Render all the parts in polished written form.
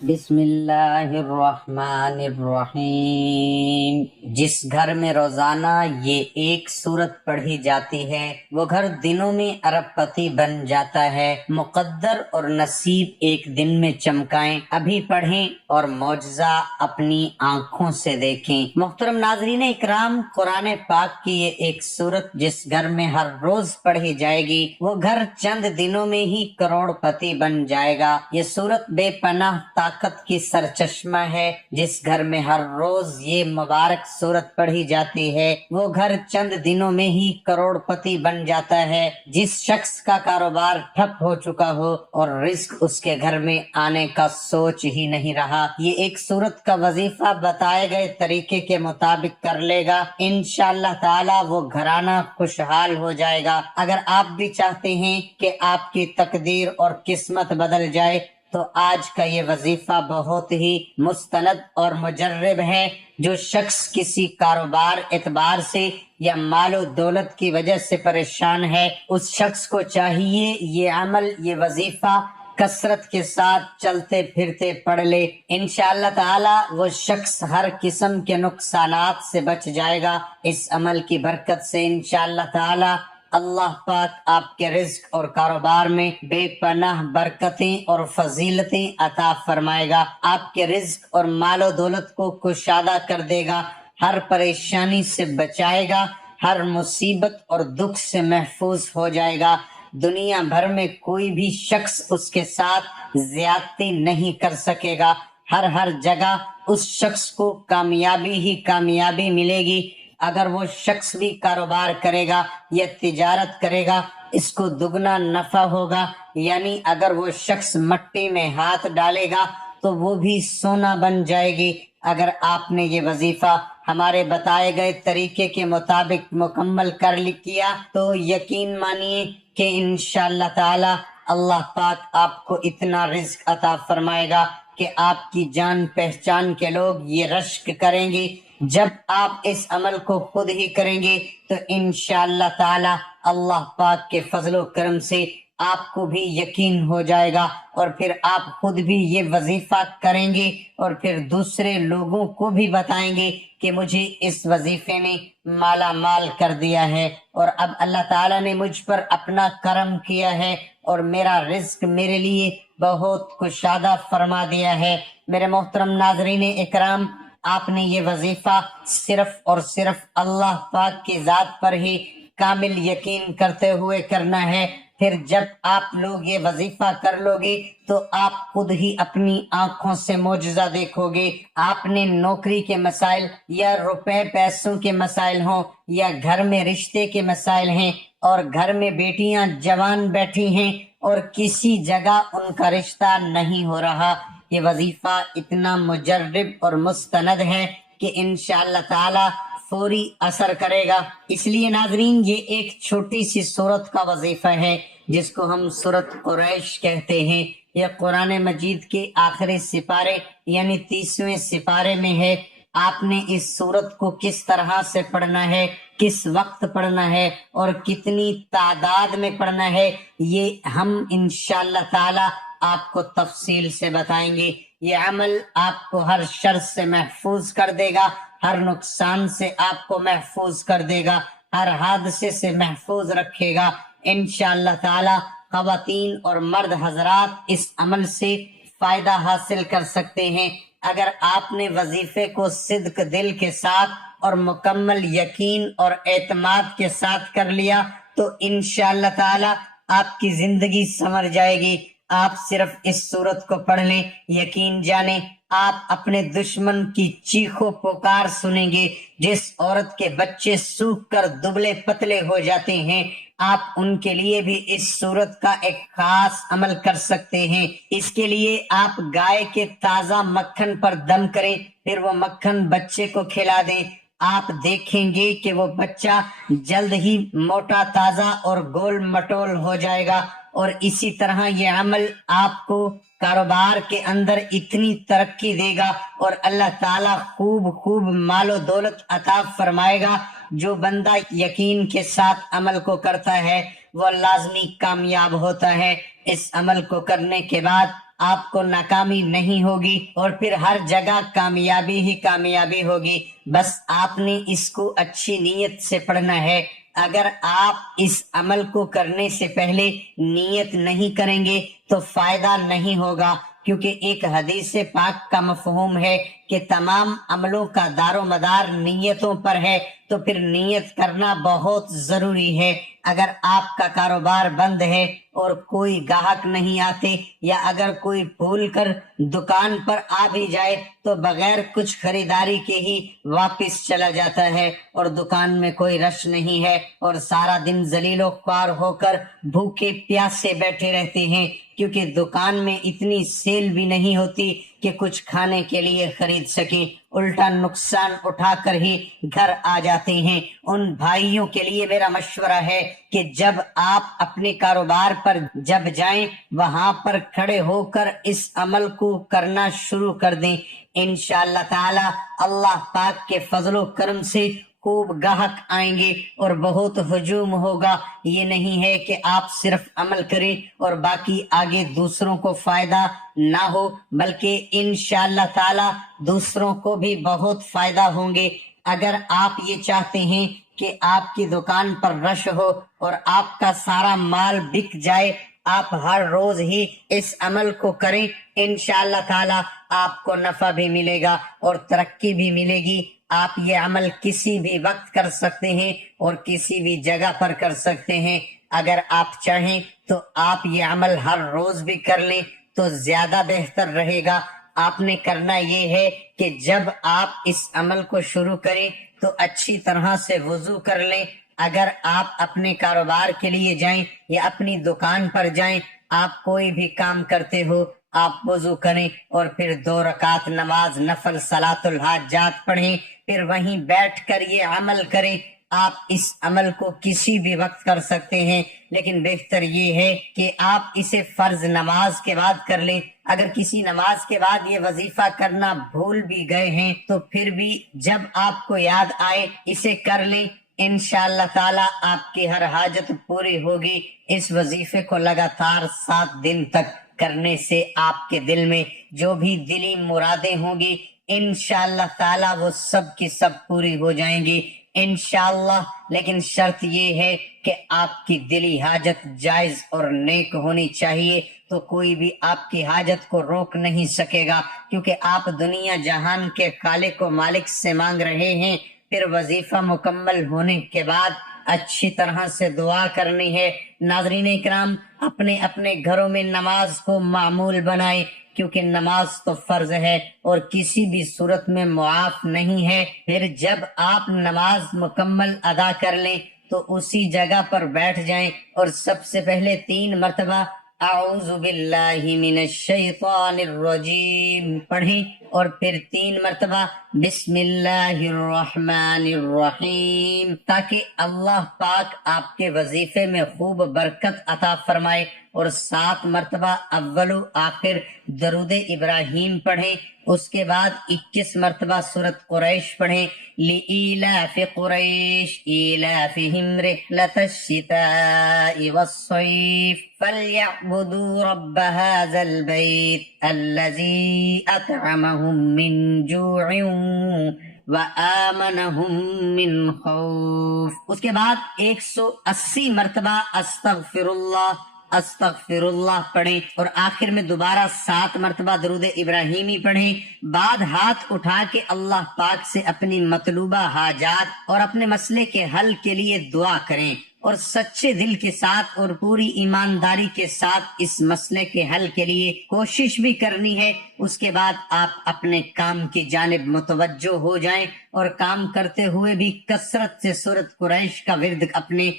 بسم اللہ الرحمن الرحیم۔ جس گھر میں روزانہ یہ ایک سورت پڑھی جاتی ہے وہ گھر دنوں میں ارب پتی بن جاتا ہے۔ مقدر اور نصیب ایک دن میں چمکائیں، ابھی پڑھیں اور معجزہ اپنی آنکھوں سے دیکھیں۔ محترم ناظرین اکرام، قرآن پاک کی یہ ایک سورت جس گھر میں ہر روز پڑھی جائے گی وہ گھر چند دنوں میں ہی کروڑ پتی بن جائے گا۔ یہ سورت بے پناہ طاقت کی سرچشمہ ہے۔ جس گھر میں ہر روز یہ مبارک سورت پڑھی جاتی ہے وہ گھر چند دنوں میں ہی کروڑ پتی بن جاتا ہے۔ جس شخص کا کاروبار ٹھپ ہو چکا ہو اور رزق اس کے گھر میں آنے کا سوچ ہی نہیں رہا، یہ ایک سورت کا وظیفہ بتائے گئے طریقے کے مطابق کر لے گا، انشاءاللہ تعالی وہ گھرانہ خوشحال ہو جائے گا۔ اگر آپ بھی چاہتے ہیں کہ آپ کی تقدیر اور قسمت بدل جائے تو آج کا یہ وظیفہ بہت ہی مستند اور مجرب ہے۔ جو شخص کسی کاروبار اعتبار سے یا مال و دولت کی وجہ سے پریشان ہے، اس شخص کو چاہیے یہ عمل، یہ وظیفہ کثرت کے ساتھ چلتے پھرتے پڑھ لے۔ انشاءاللہ تعالی وہ شخص ہر قسم کے نقصانات سے بچ جائے گا۔ اس عمل کی برکت سے انشاءاللہ تعالی اللہ پاک آپ کے رزق اور کاروبار میں بے پناہ برکتیں اور فضیلتیں عطا فرمائے گا۔ آپ کے رزق اور مال و دولت کو کشادہ کر دے گا، ہر پریشانی سے بچائے گا، ہر مصیبت اور دکھ سے محفوظ ہو جائے گا۔ دنیا بھر میں کوئی بھی شخص اس کے ساتھ زیادتی نہیں کر سکے گا۔ ہر جگہ اس شخص کو کامیابی ہی کامیابی ملے گی۔ اگر وہ شخص بھی کاروبار کرے گا یا تجارت کرے گا اس کو دگنا نفع ہوگا، یعنی اگر وہ شخص مٹی میں ہاتھ ڈالے گا تو وہ بھی سونا بن جائے گی۔ اگر آپ نے یہ وظیفہ ہمارے بتائے گئے طریقے کے مطابق مکمل کر کیا تو یقین مانیے کہ انشاءاللہ تعالی اللہ پاک آپ کو اتنا رزق عطا فرمائے گا کہ آپ کی جان پہچان کے لوگ یہ رشک کریں گے۔ جب آپ اس عمل کو خود ہی کریں گے تو انشاءاللہ تعالی اللہ پاک کے فضل و کرم سے آپ کو بھی یقین ہو جائے گا، اور پھر آپ خود بھی یہ وظیفہ کریں گے اور پھر دوسرے لوگوں کو بھی بتائیں گے کہ مجھے اس وظیفے نے مالا مال کر دیا ہے، اور اب اللہ تعالیٰ نے مجھ پر اپنا کرم کیا ہے اور میرا رزق میرے لیے بہت کشادہ فرما دیا ہے۔ میرے محترم ناظرین اکرام، آپ نے یہ وظیفہ صرف اور صرف اللہ پاک کی ذات پر ہی کامل یقین کرتے ہوئے کرنا ہے۔ پھر جب آپ لوگ یہ وظیفہ کر لو گے تو آپ خود ہی اپنی آنکھوں سے معجزہ دیکھو گے۔ آپ نے نوکری کے مسائل یا روپے پیسوں کے مسائل ہوں یا گھر میں رشتے کے مسائل ہیں اور گھر میں بیٹیاں جوان بیٹھی ہیں اور کسی جگہ ان کا رشتہ نہیں ہو رہا، یہ وظیفہ اتنا مجرب اور مستند ہے کہ انشاءاللہ تعالی فوری اثر کرے گا۔ اس لیے ناظرین یہ ایک چھوٹی سی سورت کا وظیفہ ہے جس کو ہم سورت قریش کہتے ہیں۔ یہ قرآن مجید کے آخری سپارے یعنی 30ویں سپارے میں ہے۔ آپ نے اس سورت کو کس طرح سے پڑھنا ہے، کس وقت پڑھنا ہے اور کتنی تعداد میں پڑھنا ہے، یہ ہم انشاءاللہ تعالی آپ کو تفصیل سے بتائیں گے۔ یہ عمل آپ کو ہر شر سے محفوظ کر دے گا، ہر نقصان سے آپ کو محفوظ کر دے گا، ہر حادثے سے محفوظ رکھے گا۔ انشاءاللہ تعالی خواتین اور مرد حضرات اس عمل سے فائدہ حاصل کر سکتے ہیں۔ اگر آپ نے وظیفے کو صدق دل کے ساتھ اور مکمل یقین اور اعتماد کے ساتھ کر لیا تو انشاءاللہ تعالی آپ کی زندگی سنور جائے گی۔ آپ صرف اس سورت کو پڑھ لیں، یقین جانیں آپ اپنے دشمن کی چیخو پکار سنیں گے۔ جس عورت کے بچے سوکھ کر دبلے پتلے ہو جاتے ہیں آپ ان کے لیے بھی اس سورت کا ایک خاص عمل کر سکتے ہیں۔ اس کے لیے آپ گائے کے تازہ مکھن پر دم کریں، پھر وہ مکھن بچے کو کھلا دیں۔ آپ دیکھیں گے کہ وہ بچہ جلد ہی موٹا تازہ اور گول مٹول ہو جائے گا، اور اسی طرح یہ عمل آپ کو کاروبار کے اندر اتنی ترقی دے گا اور اللہ تعالیٰ خوب مال و دولت عطا فرمائے گا۔ جو بندہ یقین کے ساتھ عمل کو کرتا ہے وہ لازمی کامیاب ہوتا ہے۔ اس عمل کو کرنے کے بعد آپ کو ناکامی نہیں ہوگی اور پھر ہر جگہ کامیابی ہی کامیابی ہوگی۔ بس آپ نے اس کو اچھی نیت سے پڑھنا ہے۔ اگر آپ اس عمل کو کرنے سے پہلے نیت نہیں کریں گے تو فائدہ نہیں ہوگا، کیونکہ ایک حدیث پاک کا مفہوم ہے کہ تمام عملوں کا دار و مدار نیتوں پر ہے، تو پھر نیت کرنا بہت ضروری ہے۔ اگر آپ کا کاروبار بند ہے اور کوئی گاہک نہیں آتے، یا اگر کوئی بھول کر دکان پر آ بھی جائے تو بغیر کچھ خریداری کے ہی واپس چلا جاتا ہے، اور دکان میں کوئی رش نہیں ہے، اور سارا دن ذلیل و خوار ہو کر بھوکے پیاسے بیٹھے رہتے ہیں، کیونکہ دکان میں اتنی سیل بھی نہیں ہوتی کہ کچھ کھانے کے لیے خرید سکیں، الٹا نقصان اٹھا کر ہی گھر آ جاتے ہیں۔ ان بھائیوں کے لیے میرا مشورہ ہے کہ جب آپ اپنے کاروبار پر جب جائیں، وہاں پر کھڑے ہو کر اس عمل کو کرنا شروع کر دیں۔ انشاءاللہ تعالی اللہ پاک کے فضل و کرم سے خوب گاہک آئیں گے اور بہت ہجوم ہوگا۔ یہ نہیں ہے کہ آپ صرف عمل کریں اور باقی آگے دوسروں کو فائدہ نہ ہو، بلکہ انشاءاللہ تعالی دوسروں کو بھی بہت فائدہ ہوں گے۔ اگر آپ یہ چاہتے ہیں کہ آپ کی دکان پر رش ہو اور آپ کا سارا مال بک جائے، آپ ہر روز ہی اس عمل کو کریں، انشاءاللہ تعالی آپ کو نفع بھی ملے گا اور ترقی بھی ملے گی۔ آپ یہ عمل کسی بھی وقت کر سکتے ہیں اور کسی بھی جگہ پر کر سکتے ہیں۔ اگر آپ چاہیں تو آپ یہ عمل ہر روز بھی کر لیں تو زیادہ بہتر رہے گا۔ آپ نے کرنا یہ ہے کہ جب آپ اس عمل کو شروع کریں تو اچھی طرح سے وضو کر لیں۔ اگر آپ اپنے کاروبار کے لیے جائیں یا اپنی دکان پر جائیں، آپ کوئی بھی کام کرتے ہو، آپ وضو کریں اور پھر 2 رکعت نماز نفل صلاۃ الحاجات پڑھیں، پھر وہیں بیٹھ کر یہ عمل کریں۔ آپ اس عمل کو کسی بھی وقت کر سکتے ہیں، لیکن بہتر یہ ہے کہ آپ اسے فرض نماز کے بعد کر لیں۔ اگر کسی نماز کے بعد یہ وظیفہ کرنا بھول بھی گئے ہیں تو پھر بھی جب آپ کو یاد آئے اسے کر لیں، انشاءاللہ تعالی آپ کی ہر حاجت پوری ہوگی۔ اس وظیفے کو لگاتار 7 دن تک کرنے سے آپ کے دل میں جو بھی دلی مرادیں ہوں گی، انشاءاللہ تعالی وہ سب کی سب پوری ہو جائیں گی انشاءاللہ۔ لیکن شرط یہ ہے کہ آپ کی دلی حاجت جائز اور نیک ہونی چاہیے، تو کوئی بھی آپ کی حاجت کو روک نہیں سکے گا، کیونکہ آپ دنیا جہان کے خالق و مالک سے مانگ رہے ہیں۔ پھر وظیفہ مکمل ہونے کے بعد اچھی طرح سے دعا کرنی ہے۔ ناظرین اکرام، اپنے اپنے گھروں میں نماز کو معمول بنائیں، کیونکہ نماز تو فرض ہے اور کسی بھی صورت میں معاف نہیں ہے۔ پھر جب آپ نماز مکمل ادا کر لیں تو اسی جگہ پر بیٹھ جائیں اور سب سے پہلے 3 مرتبہ اعوذ باللہ من الشیطان الرجیم پڑھیں، اور پھر 3 مرتبہ بسم اللہ الرحمن الرحیم، تاکہ اللہ پاک آپ کے وظیفے میں خوب برکت عطا فرمائے۔ اور 7 مرتبہ اول و آخر درود ابراہیم پڑھیں۔ اس کے بعد 21 مرتبہ سورۃ قریش پڑھیں، لِإِيلَافِ قُرَيْشٍ إِيلَافِهِمْ رِحْلَةَ الشِّتَاءِ وَالصَّيْفِ فَلْيَعْبُدُوا رَبَّ هَذَا الْبَيْتِ الَّذِي أَطْعَمَهُم مِّن جُوعٍ وَآمَنَهُم مِّن خَوْفٍ۔ اس کے بعد 180 مرتبہ استغفر اللہ پڑھیں، اور آخر میں دوبارہ 7 مرتبہ درود ابراہیمی پڑھیں۔ بعد ہاتھ اٹھا کے اللہ پاک سے اپنی مطلوبہ حاجات اور اپنے مسئلے کے حل کے لیے دعا کریں، اور سچے دل کے ساتھ اور پوری ایمانداری کے ساتھ اس مسئلے کے حل کے لیے کوشش بھی کرنی ہے۔ اس کے بعد آپ اپنے کام کی جانب متوجہ ہو جائیں، اور کام کرتے ہوئے بھی کثرت سے سورۃ قریش کا ورد اپنے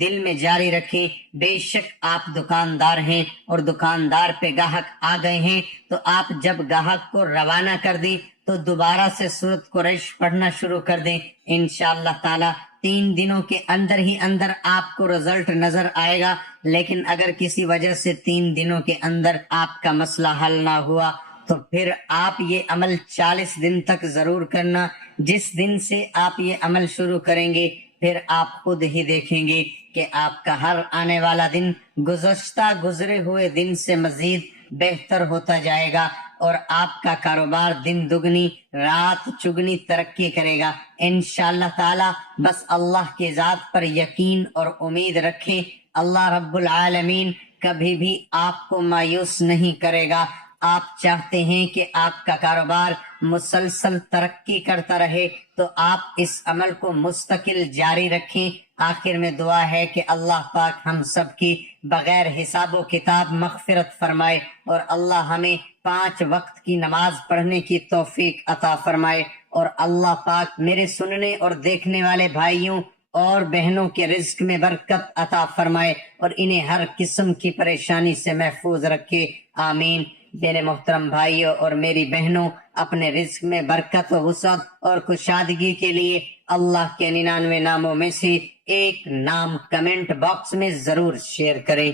دل میں جاری رکھیں۔ بے شک آپ دکاندار ہیں اور دکاندار پہ گاہک آ گئے ہیں، تو آپ جب گاہک کو روانہ کر دیں تو دوبارہ سے سورۃ قریش پڑھنا شروع کر دیں۔ انشاءاللہ تعالی 3 دنوں کے اندر ہی اندر آپ کو رزلٹ نظر آئے گا۔ لیکن اگر کسی وجہ سے 3 دنوں کے اندر آپ کا مسئلہ حل نہ ہوا تو پھر آپ یہ عمل 40 دن تک ضرور کرنا۔ جس دن سے آپ یہ عمل شروع کریں گے، پھر آپ خود ہی دیکھیں گے کہ آپ کا ہر آنے والا دن گزشتہ گزرے ہوئے دن سے مزید بہتر ہوتا جائے گا اور آپ کا کاروبار دن دگنی رات چگنی ترقی کرے گا انشاءاللہ تعالی۔ بس اللہ کی ذات پر یقین اور امید رکھیں، اللہ رب العالمین کبھی بھی آپ کو مایوس نہیں کرے گا۔ آپ چاہتے ہیں کہ آپ کا کاروبار مسلسل ترقی کرتا رہے تو آپ اس عمل کو مستقل جاری رکھیں۔ آخر میں دعا ہے کہ اللہ پاک ہم سب کی بغیر حساب و کتاب مغفرت فرمائے اور اللہ ہمیں 5 وقت کی نماز پڑھنے کی توفیق عطا فرمائے، اور اللہ پاک میرے سننے اور دیکھنے والے بھائیوں اور بہنوں کے رزق میں برکت عطا فرمائے اور انہیں ہر قسم کی پریشانی سے محفوظ رکھے، آمین۔ میرے محترم بھائیوں اور میری بہنوں، اپنے رزق میں برکت و وسعت اور کشادگی کے لیے اللہ کے 99 ناموں میں سے ایک نام کمنٹ باکس میں ضرور شیئر کریں۔